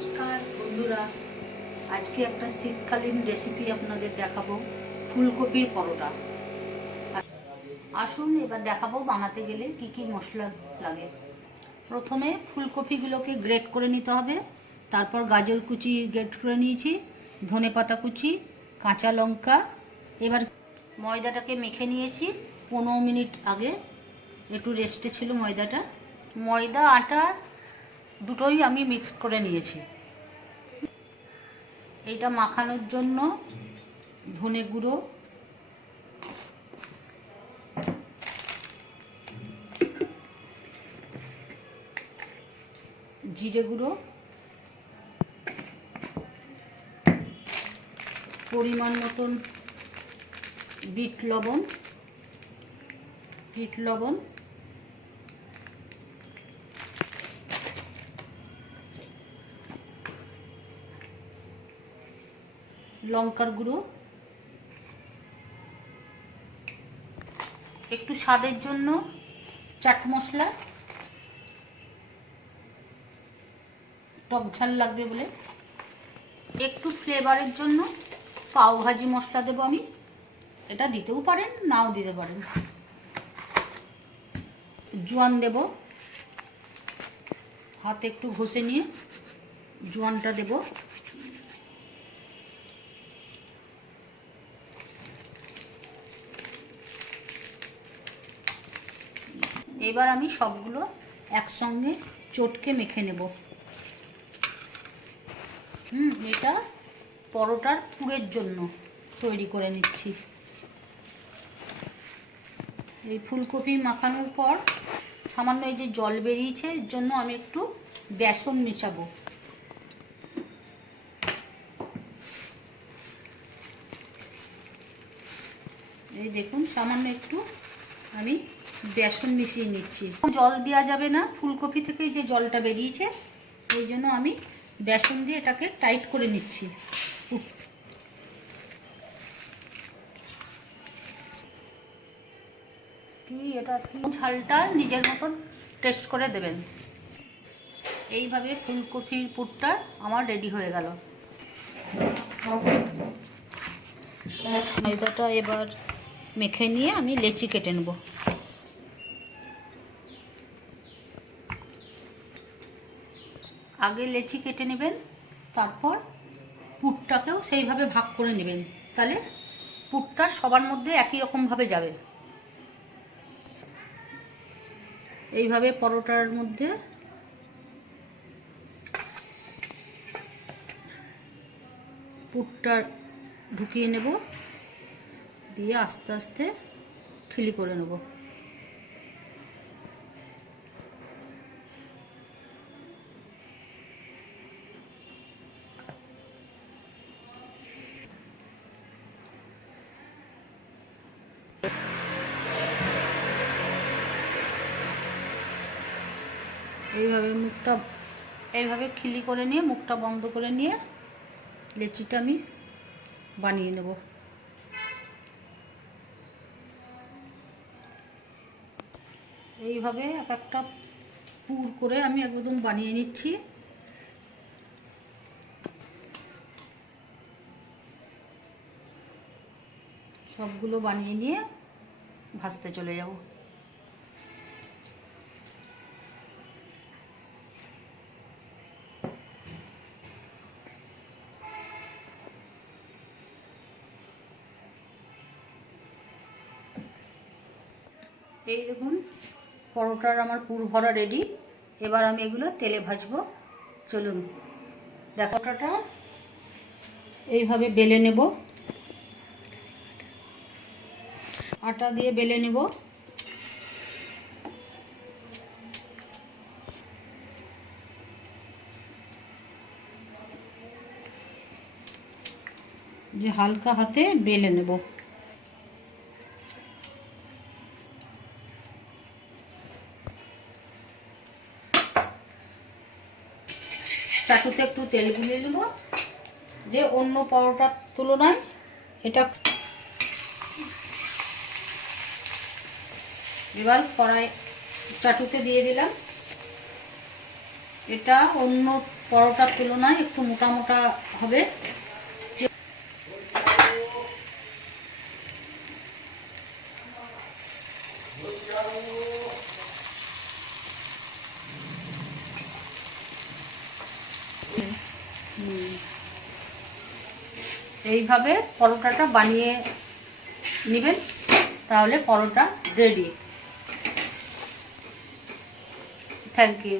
নমস্কার বন্ধুরা, আজকে একটা শীতকালীন রেসিপি আপনাদের দেখাবো, ফুলকপির পরোটা। আসুন এবার দেখাবো বানাতে গেলে কি কি মশলা লাগে। প্রথমে ফুলকপিগুলোকে গ্রেট করে নিতে হবে, তারপর গাজর কুচি গ্রেট করে নিয়েছি, ধনেপাতা কুচি, কাঁচা লঙ্কা। এবার ময়দাটাকে মেখে নিয়েছি 15 মিনিট আগে, একটু রেস্টে ছিল ময়দাটা। ময়দা আটা দুটোই আমি মিক্স করে নিয়েছি। এইটা মাখানোর জন্য ধনে গুঁড়ো, জিরে গুঁড়ো, পরিমাণ মতন বিট লবণ, লঙ্কার গুঁড়ো, একটু স্বাদের জন্য চাট মশলা, টক ঝাল লাগবে বলে, একটু ফ্লেভারের জন্য পাও ভাজি মশলা দেবো আমি। এটা দিতেও পারেন, নাও দিতে পারেন। জোয়ান দেব, হাতে একটু ঘষে নিয়ে জোয়ানটা দেব। এবার আমি সবগুলো একসঙ্গে চটকে মেখে নেব। এটা পরোটার পুরের জন্য তৈরি করে নিচ্ছি। এই ফুলকপি মাখানোর পর সামান্য এই যে জল বেরিয়েছে, এর জন্য আমি একটু বেসন মেশাবো। এই দেখুন, সামান্য একটু আমি বেসন মিশিয়ে নিচ্ছি। জল দেওয়া যাবে না, ফুলকপি থেকে যে জলটা বেরিয়েছে, ওই জন্য আমি বেসন দিয়ে এটাকে টাইট করে নিচ্ছি। এটা ঝালটা নিজের মতন টেস্ট করে দেবেন। এইভাবে ফুলকপির পুরটা আমার রেডি হয়ে গেল। ময়দাটা এবার মেখে নিয়ে আমি লেচি কেটে নেব। আগে লেচি কেটে নেবেন, তারপর পুরটাকেও সেইভাবে ভাগ করে নেবেন, তাহলে পুরটা সবার মধ্যে একই রকমভাবে যাবে। এইভাবে পরোটার মধ্যে পুরটা ঢুকিয়ে নেব, দিয়ে আস্তে আস্তে খিলি করে নেব। এইভাবে খিলি করে নিয়ে মুখটা বন্ধ করে নিয়ে লেচিটা আমি বানিয়ে নেব। এইভাবে এক একটা পুর করে আমি একদম বানিয়ে নিচ্ছি। সবগুলো বানিয়ে নিয়ে ভাজতে চলে যাব। এই দেখুন, পরোটার আমার পুর ভরা রেডি। এবার আমি এগুলো তেলে ভাজবো। চলুন দেখো। পরোটাটা এইভাবে বেলে নেব, আটা দিয়ে বেলে নেব। যে হালকা হাতে বেলে নেব। চাটুতে একটু তেল গুলিয়ে নেব, যে অন্য পরোটার তুলনায় এটা। এবার কড়াই চাটুতে দিয়ে দিলাম। এটা অন্য পরোটার তুলনায় একটু মোটা মোটা হবে। এইভাবে পরোটাটা বানিয়ে নেবেন, তাহলে পরোটা রেডি। Thank you.